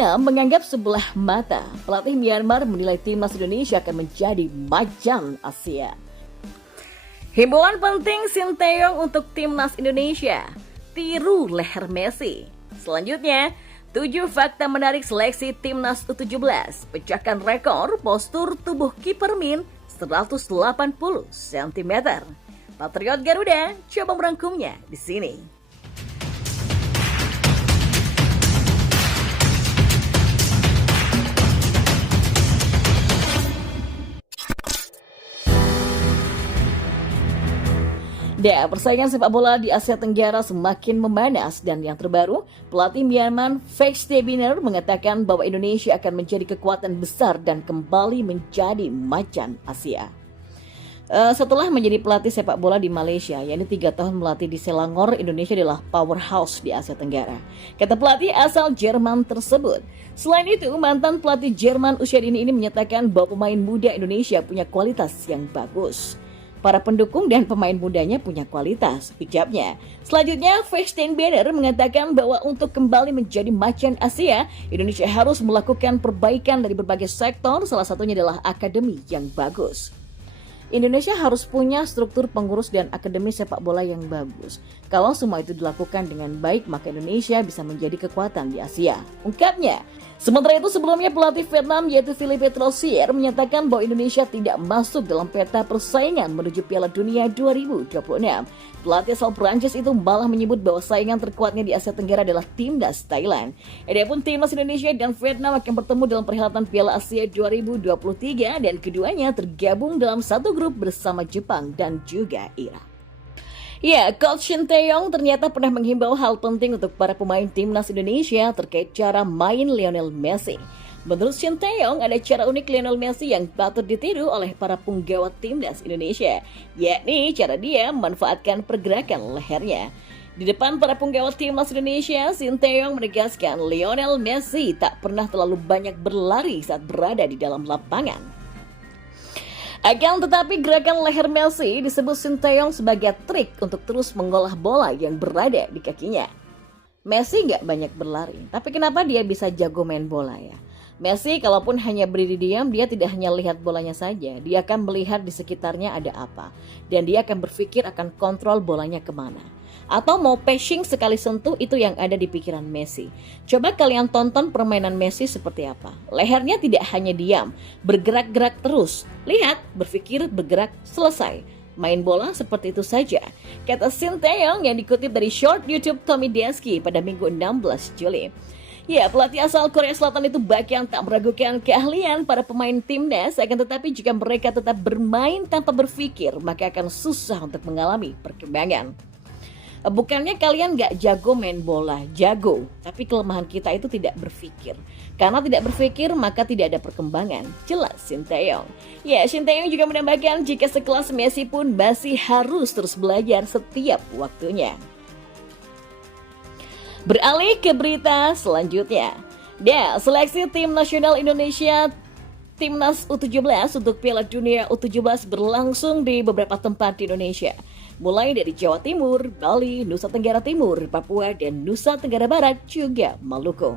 Vietnam menganggap sebelah mata. Pelatih Myanmar menilai timnas Indonesia akan menjadi macan Asia. Himbauan penting Sinteyong untuk timnas Indonesia. Tiru leher Messi. Selanjutnya, 7 fakta menarik seleksi timnas U17. Pecahkan rekor postur tubuh kiper Min 180 cm. Patriot Garuda coba merangkumnya di sini. Persaingan sepak bola di Asia Tenggara semakin memanas dan yang terbaru, pelatih Myanmar Faix de Biner mengatakan bahwa Indonesia akan menjadi kekuatan besar dan kembali menjadi macan Asia. Setelah menjadi pelatih sepak bola di Malaysia, yakni 3 tahun melatih di Selangor, Indonesia adalah powerhouse di Asia Tenggara. Kata pelatih asal Jerman tersebut. Selain itu, mantan pelatih Jerman usia dini ini menyatakan bahwa pemain muda Indonesia punya kualitas yang bagus. Para pendukung dan pemain mudanya punya kualitas, ucapnya. Selanjutnya, Feinstein-Banner mengatakan bahwa untuk kembali menjadi macan Asia, Indonesia harus melakukan perbaikan dari berbagai sektor, salah satunya adalah akademi yang bagus. Indonesia harus punya struktur pengurus dan akademi sepak bola yang bagus. Kalau semua itu dilakukan dengan baik, maka Indonesia bisa menjadi kekuatan di Asia, ungkapnya. Sementara itu sebelumnya pelatih Vietnam yaitu Philippe Troussier menyatakan bahwa Indonesia tidak masuk dalam peta persaingan menuju Piala Dunia 2026. Pelatih asal Prancis itu malah menyebut bahwa saingan terkuatnya di Asia Tenggara adalah timnas Thailand. Adapun timnas Indonesia dan Vietnam akan bertemu dalam perhelatan Piala Asia 2023 dan keduanya tergabung dalam satu grup bersama Jepang dan juga Irak. Coach Sinteyong ternyata pernah menghimbau hal penting untuk para pemain timnas Indonesia terkait cara main Lionel Messi. Menurut Sinteyong, ada cara unik Lionel Messi yang patut ditiru oleh para punggawa timnas Indonesia, yakni cara dia memanfaatkan pergerakan lehernya. Di depan para punggawa timnas Indonesia, Sinteyong menegaskan Lionel Messi tak pernah terlalu banyak berlari saat berada di dalam lapangan. Akan tetapi gerakan leher Messi disebut Sinteyong sebagai trik untuk terus mengolah bola yang berada di kakinya. Messi nggak banyak berlari, tapi kenapa dia bisa jago main bola ya? Messi kalaupun hanya berdiri diam, dia tidak hanya lihat bolanya saja, dia akan melihat di sekitarnya ada apa. Dan dia akan berpikir akan kontrol bolanya kemana. Atau mau passing sekali sentuh, itu yang ada di pikiran Messi. Coba kalian tonton permainan Messi seperti apa. Lehernya tidak hanya diam, bergerak-gerak terus. Lihat, berpikir, bergerak, selesai. Main bola seperti itu saja, kata Sinteyong yang dikutip dari short YouTube Tommy Deski pada Minggu 16 Juli. Pelatih asal Korea Selatan itu bahkan tak meragukan keahlian para pemain timnas, akan tetapi jika mereka tetap bermain tanpa berpikir, maka akan susah untuk mengalami perkembangan. Bukannya kalian gak jago main bola, jago. Tapi kelemahan kita itu tidak berpikir. Karena tidak berpikir maka tidak ada perkembangan. Jelas Sinteyong. Sinteyong juga menambahkan jika sekelas Messi pun masih harus terus belajar setiap waktunya. Beralih ke berita selanjutnya. Seleksi tim nasional Indonesia Timnas U17 untuk Piala Dunia U17 berlangsung di beberapa tempat di Indonesia. Mulai dari Jawa Timur, Bali, Nusa Tenggara Timur, Papua, dan Nusa Tenggara Barat, juga Maluku.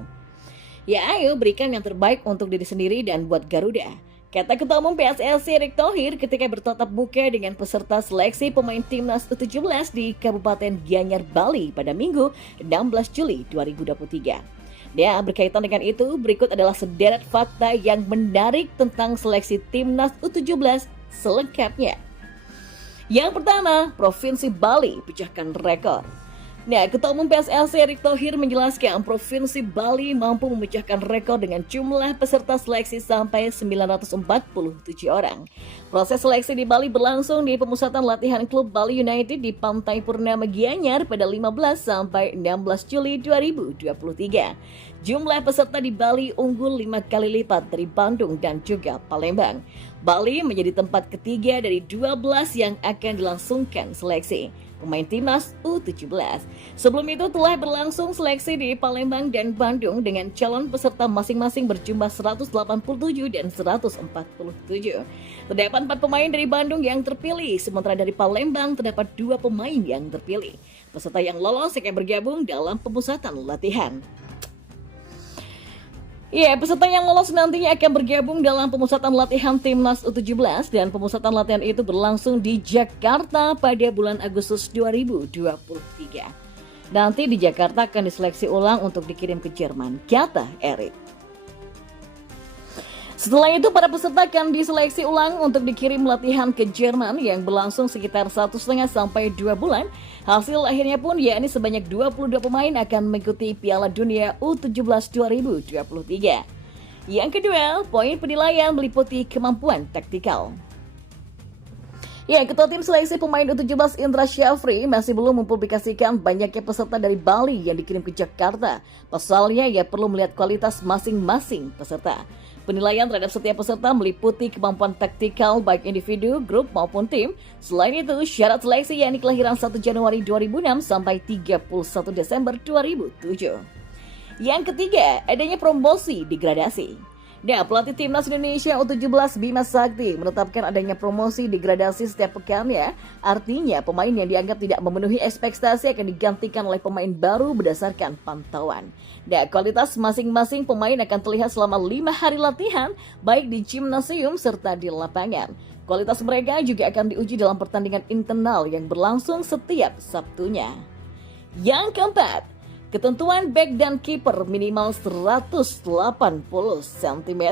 Ayo berikan yang terbaik untuk diri sendiri dan buat Garuda, kata Ketua Umum PSSI Erick Thohir ketika bertatap muka dengan peserta seleksi pemain Timnas U17 di Kabupaten Gianyar, Bali pada Minggu 16 Juli 2023. Berkaitan dengan itu, berikut adalah sederet fakta yang menarik tentang seleksi Timnas U17 selengkapnya. Yang pertama, Provinsi Bali pecahkan rekor. Ketua Umum PSSI Erick Thohir menjelaskan Provinsi Bali mampu memecahkan rekor dengan jumlah peserta seleksi sampai 947 orang. Proses seleksi di Bali berlangsung di pemusatan latihan klub Bali United di Pantai Purnama Gianyar pada 15 sampai 16 Juli 2023. Jumlah peserta di Bali unggul 5 kali lipat dari Bandung dan juga Palembang. Bali menjadi tempat ketiga dari 12 yang akan dilangsungkan seleksi pemain Timnas U17. Sebelum itu telah berlangsung seleksi di Palembang dan Bandung dengan calon peserta masing-masing berjumlah 187 dan 147. Terdapat 4 pemain dari Bandung yang terpilih, sementara dari Palembang terdapat 2 pemain yang terpilih. Peserta yang lolos akan bergabung dalam pemusatan latihan. Ya, peserta yang lolos nantinya akan bergabung dalam pemusatan latihan Timnas U17 dan pemusatan latihan itu berlangsung di Jakarta pada bulan Agustus 2023. Nanti di Jakarta akan diseleksi ulang untuk dikirim ke Jerman, kata Erik. Setelah itu, para peserta akan diseleksi ulang untuk dikirim latihan ke Jerman yang berlangsung sekitar 1,5 sampai 2 bulan. Hasil akhirnya pun yakni sebanyak 22 pemain akan mengikuti Piala Dunia U17 2023. Yang kedua, poin penilaian meliputi kemampuan taktikal. Ya, Ketua Tim Seleksi Pemain U17 Indra Syafri masih belum mempublikasikan banyaknya peserta dari Bali yang dikirim ke Jakarta. Pasalnya, ia perlu melihat kualitas masing-masing peserta. Penilaian terhadap setiap peserta meliputi kemampuan taktikal baik individu, grup maupun tim. Selain itu, syarat seleksi yakni kelahiran 1 Januari 2006 sampai 31 Desember 2007. Yang ketiga, adanya promosi degradasi. Nah, pelatih Timnas Indonesia U17 Bima Sakti menetapkan adanya promosi degradasi setiap pekannya. Artinya, pemain yang dianggap tidak memenuhi ekspektasi akan digantikan oleh pemain baru berdasarkan pantauan. Nah, kualitas masing-masing pemain akan terlihat selama 5 hari latihan, baik di gimnasium serta di lapangan. Kualitas mereka juga akan diuji dalam pertandingan internal yang berlangsung setiap Sabtunya. Yang keempat, ketentuan bek dan kiper minimal 180 cm.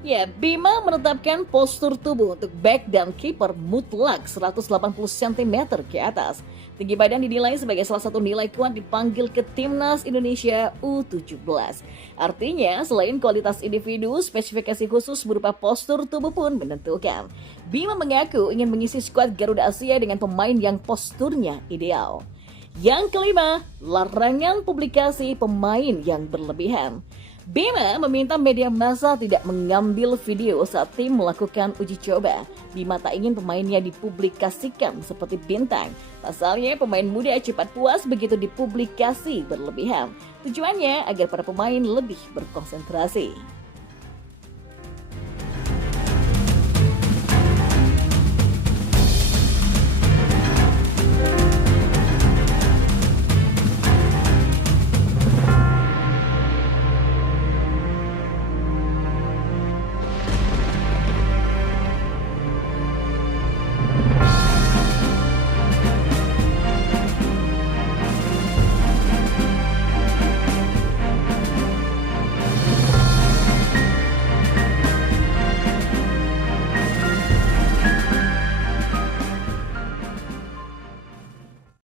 Ya, Bima menetapkan postur tubuh untuk bek dan kiper mutlak 180 cm ke atas. Tinggi badan dinilai sebagai salah satu nilai kuat dipanggil ke Timnas Indonesia U17. Artinya, selain kualitas individu, spesifikasi khusus berupa postur tubuh pun menentukan. Bima mengaku ingin mengisi skuad Garuda Asia dengan pemain yang posturnya ideal. Yang kelima, larangan publikasi pemain yang berlebihan. Bima meminta media massa tidak mengambil video saat tim melakukan uji coba. Bima tak ingin pemainnya dipublikasikan seperti bintang. Pasalnya, pemain muda cepat puas begitu dipublikasi berlebihan. Tujuannya agar para pemain lebih berkonsentrasi.